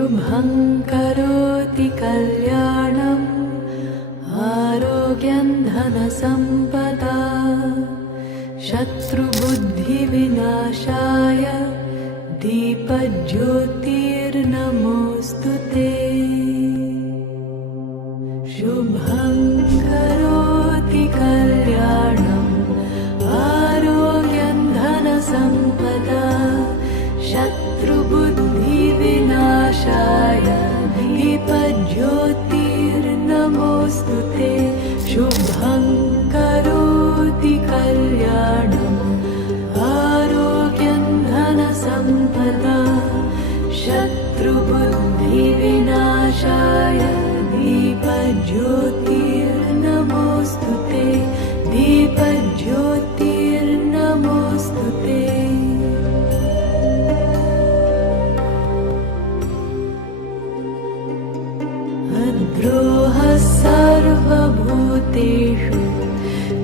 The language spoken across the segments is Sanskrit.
शुभं करोति कल्याणम् आरोग्यं धनसम्पदा शत्रुबुद्धिविनाशाय दीपज्योतिर्नमोऽस्तु ते। शुभं करोति कल्याणम् आरोग्यं धनसम्पदा शत्रुबुद्धिविनाशाय दीपज्योतिर्नमोऽस्तु ते। शुभं करोति कल्याणम् आरोग्यं धनसम्पदा शत्रुबुद्धिविनाशाय दीपज्योतिर्नमोऽस्तु ते। दीपज्योतिर्नमोऽस्तु ते। अद्रोहः सर्वभूतेषु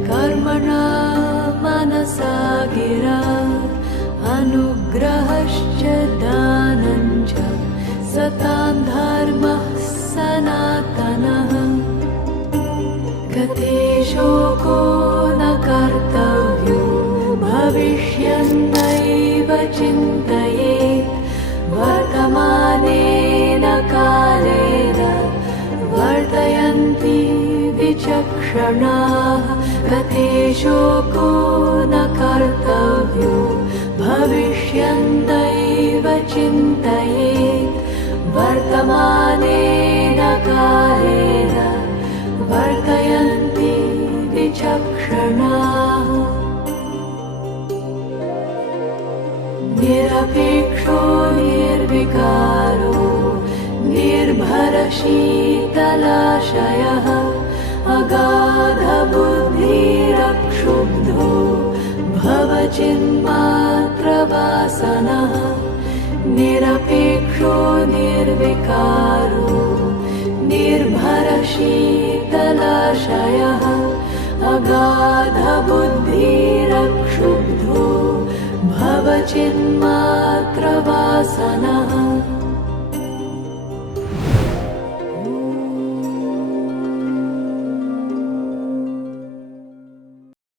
कर्मणा मनसा गिरा अनुग्रहश्च दानञ्च सतां धर्मः सनातनः। गते शोको न कर्तव्यो भविष्यन्नैव चिन्तयेत् वर्तमानेन कालेन वर्तयन्ति विचक्षणाः। गते शोको न कर्तव्यो भविष्यन्नैव चिन्तयेत् वर्तमानेन कालेन वर्तयन्ति विचक्षणाः। निरपेक्षो निर्विकारो निर्भरशीतलाशयः अगाधबुद्धिरक्षुब्धो भवचिन्मात्रवासनः। निरपेक्षो निर्विकारो निर्भरशीतलाशयः अगाधबुद्धिरक्षुब्धो भवचिन्मात्रवासनः।